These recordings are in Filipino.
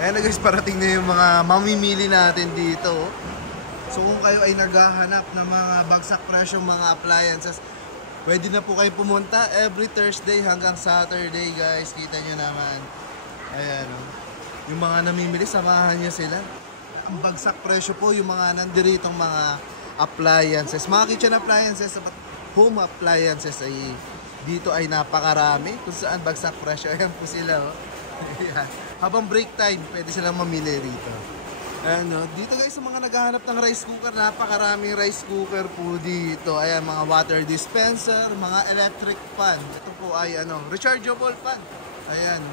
Ayan na guys, parating na yung mga mamimili natin dito. So kung kayo ay naghahanap ng mga bagsak presyong mga appliances, pwede na po kayo pumunta every Thursday hanggang Saturday guys. Kita nyo naman. Ayan o. Yung mga namimili, samahan nyo sila. Ang bagsak presyo po yung mga nandiritong mga appliances. Mga kitchen appliances, home appliances ay dito ay napakarami. Kung saan bagsak presyo, ayan po sila o. Ayan. Habang break time, pwede silang mamili rito. Ano, dito guys sa mga naghahanap ng rice cooker, napakaraming rice cooker po dito. Ayan, mga water dispenser, mga electric fan. Ito po ay ano, rechargeable fan. Ayan.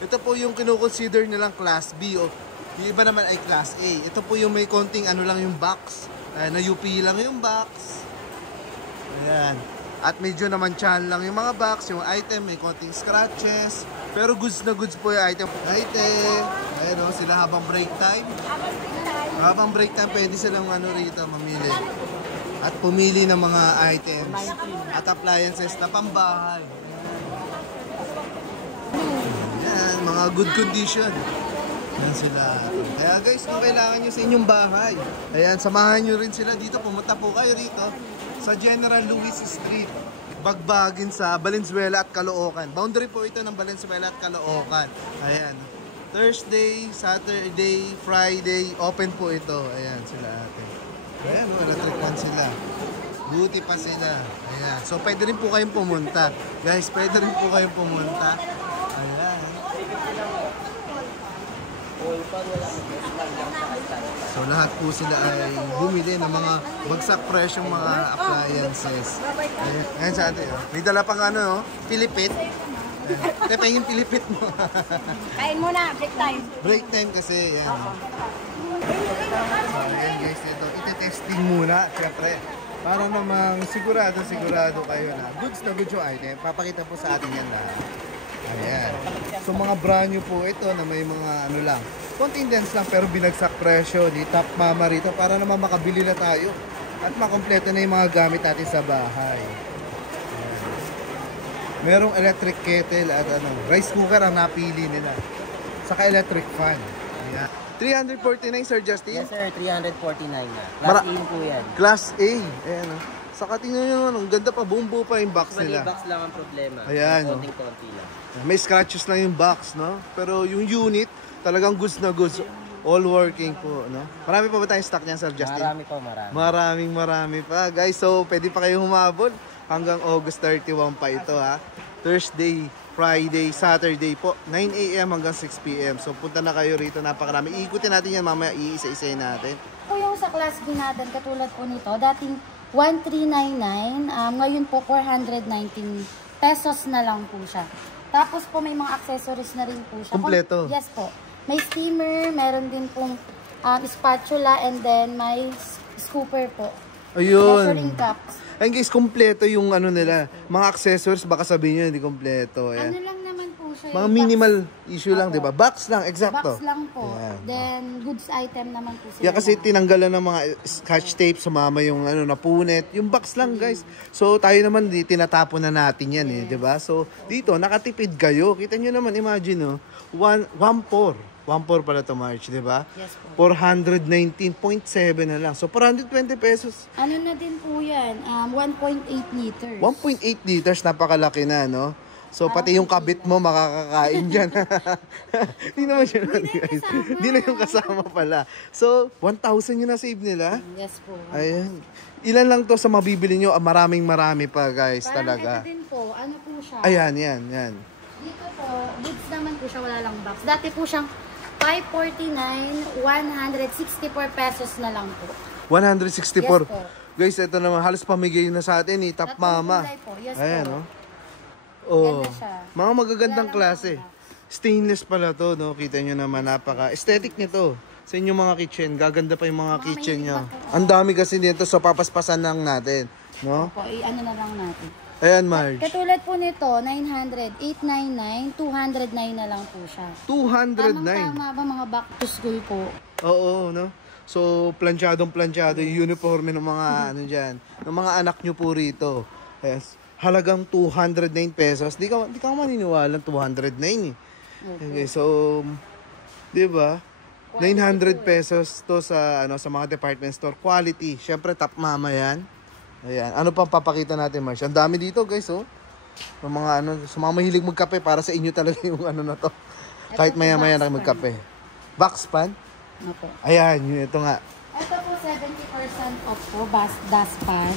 Ito po yung kinukonsider nilang class B o yung iba naman ay class A. Ito po yung may konting ano lang yung box. Ayan, na UP lang yung box. Ayan. At medyo naman chan lang yung mga box, yung item, may konting scratches. Pero goods na goods po yung item. Ayan o, sila habang break time. Habang break time, pwede silang ano rito, mamili. At pumili ng mga items at appliances na pambahay. Ayan, mga good condition. Ayan sila. Kaya guys, kung kailangan nyo sa inyong bahay, ayan, samahan nyo rin sila dito. Pumunta po kayo rito sa General Luis Street. Bagbagin sa Valenzuela at Caloocan. Boundary po ito ng Valenzuela at Caloocan. Ayan. Thursday, Saturday, Friday, open po ito. Ayan sila ate. Ayan, electric fan sila. Buti pa sila. Ayan. So, pwede rin po kayong pumunta. Guys, pwede rin po kayong pumunta. Ayan. So lahat po sila ay bumili ng mga bagsak presyong mga appliances. Ayan sa atin. May dala pang ano, Pilipit. Tepa yung Pilipit mo. Kain muna, break time. Break time kasi. Yan. So ayan guys, ito. Ite-testing muna. Siyempre, para namang sigurado kayo na goods na goods yung item. Papakita po sa atin yan lahat. Ayan. So mga brand new po ito na may mga ano lang. Konting dents lang pero binagsak presyo. Di top mama rito para naman makabili na tayo. At makompleto na yung mga gamit natin sa bahay. Ayan. Merong electric kettle at ano, rice cooker ang napili nila. Saka electric fan. Ayan. 349 Sir Justin? Yes sir, 349 na. Class A po yan. Class A. Ayan o. Saka tingnan nyo, ang ganda pa, bumbo pa yung box nila. Box lang ang problema. Ayan. Konting-konti lang. May scratches lang yung box, no? Pero yung unit, talagang goods na goods. All working po, no? Marami pa ba tayong stock niyan, Sir Justin? Marami po, marami. Marami pa. Guys, so pwede pa kayo humabol hanggang August 31 pa ito, ha? Thursday, Friday, Saturday po. 9 AM hanggang 6 PM. So punta na kayo rito, napakarami. Iikutin natin yan mamaya, iisa-isayin natin. Po yung sa class B natin, katulad po nito, dating 1,399, ngayon po 419 pesos na lang po siya. Tapos po may mga accessories na rin po siya. Kompleto? Yes po. May steamer, meron din pong spatula, and then may scooper po. Ayun. Measuring cups. Ayun guys, kompleto yung ano nila. Mga accessories, baka sabihin nyo hindi kompleto. Ayan. Ano lang naman po siya. Mga yung minimal box. issue lang, di ba? Box lang, eksakto. Box lang po. Ayan. Then, goods item naman po sila. Yeah, kasi lahat. tinanggalan ng mga scotch tape, sumama yung ano, napunit. Yung box lang, guys. So, tayo naman, tinatapon na natin yan, di ba? So, dito, nakatipid kayo. Kita nyo naman, imagine, 1.4 pala to March, di ba? Yes po. 419.7 na lang. So, 420 pesos. Ano na din po yan? 1.8 liters. 1.8 liters, napakalaki na, no? So, pati yung kabit mo makakakain dyan. Hindi naman siya guys. Hindi na yung kasama pala. So, 1,000 yung na-save nila. Yes po. Ayan. Ilan lang to sa mabibili nyo? Maraming marami pa, guys, Parang talaga. ito din po. Ano po siya? Ayan, yan. Dito po, goods naman po siya, wala lang box. Dati po siyang 549, 164 pesos na lang po. 164. Yes po. Guys, ito naman, halos pamigay na sa atin, Top Tatlong Mama. kulay po. Yes Ayan, po. no? Oh, Ganda siya. mga magagandang Wala lang klase. po Stainless pala to, no? Kita nyo naman, napaka-aesthetic nito. Sa inyong mga kitchen, gaganda pa yung mga kitchen nyo. Ang dami kasi dito, so papaspasan lang natin, no? Po, ano na lang natin. Ayan, Marge. Katulad po nito, 900, 899, 209 na lang po siya. 209. Tama ba mga back to school po? Oo, no? So, planchadong-planchado yung uniforme ng mga ano dyan, ng mga anak nyo po rito. Yes. Halagang 209 pesos. Di ka maniniwala 209 eh. Okay, so, 'Di ba? 900 pesos to sa sa mga department store. Quality. Syempre top mama 'yan. Ayan. Ano pang papakita natin, Marsh? Ang dami dito, guys, oh. Yung mga sa mga mahilig magkape, para sa inyo talaga yung na to. Kahit maya-maya na magkape. Box pan? Opo. Ayan, ito nga. Ito po 70% off po, dustpan.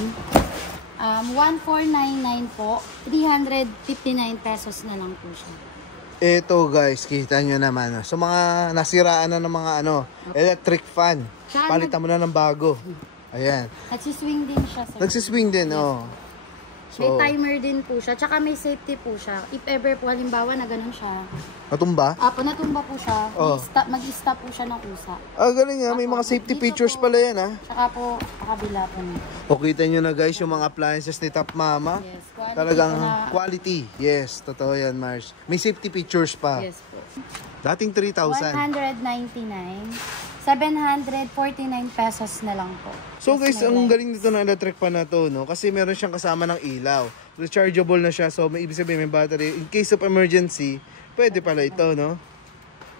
1499 po, 359 pesos na lang po siya. Ito guys, kita nyo naman. So mga nasiraan na ng mga electric fan. Palitan mo na ng bago. Ayan. Nagsiswing din siya, sir. Nagsiswing din, oh. May timer din po siya. Tsaka may safety po siya. If ever po, halimbawa na ganun siya. Natumba? Apo, natumba po siya. Oh. Mag-stop po siya ng usa. Galing nga. May mga safety features pala yan, ha? Tsaka po, pakabila po niya. O, kita nyo na guys, yung mga appliances ni Top Mama. Yes, quality Talagang po na- quality. Yes, totoo yan, Mars. May safety features pa. Yes po. Dating 3,000. 199. 749 pesos na lang po. So Yes, guys, my ang life. galing nito ng electric fan na to, no? Kasi meron siyang kasama ng ilaw. Rechargeable na siya, so may ibig sabihin may battery. In case of emergency, pwede pala ito, no?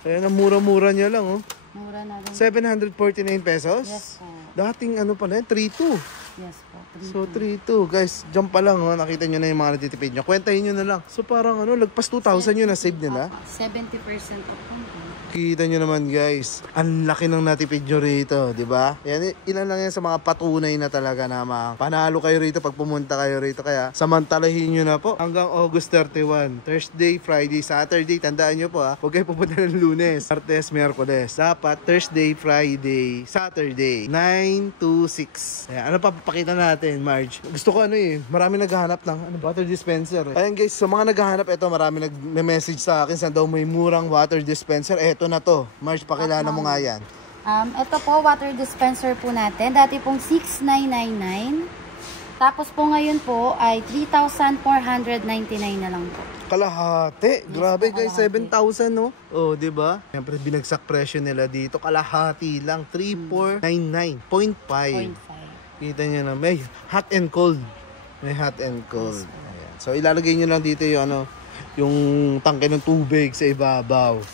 Ayan, ang mura-mura niya lang, oh. Mura na rin. 749 pesos? Yes po. Dating pala yan, 3,200. Yes po. So 3,200. Guys, jump pa lang, oh. Nakita nyo na yung mga natitipid nyo. Kwentahin nyo na lang. So parang lagpas 2,000 yun na save nila. 70% off. Kita nyo naman guys, ang laki ng natipid nyo rito, di ba? Yan, ilan lang yan sa mga patunay na talaga na panalo kayo rito pag pumunta kayo rito. Kaya samantalahin nyo na po hanggang August 31. Thursday, Friday, Saturday. Tandaan nyo po huwag kayo pupunta ng Lunes, Martes, Miyerkules. Dapat Thursday, Friday, Saturday, 9 to 6. Ayan, ano pa papakita natin, Marge? Gusto ko marami naghahanap ng water dispenser. Ayan guys, sa mga naghahanap, marami nag-message sa akin saan daw may murang water dispenser. Ito na to. Marge, pakilala mo nga yan. Ito po, water dispenser po natin. Dati pong 6,999. Tapos po ngayon po ay 3,499 na lang po. Kalahati. Grabe guys, kalahati. 7,000 no? Oh, di ba? Siyempre binagsak presyo nila dito. Kalahati lang, 3,499.5. 0.5. Kita niyo na may hot and cold. May hot and cold. Ayan. So ilalagay niyo lang dito yung yung tangke ng tubig sa ibabaw.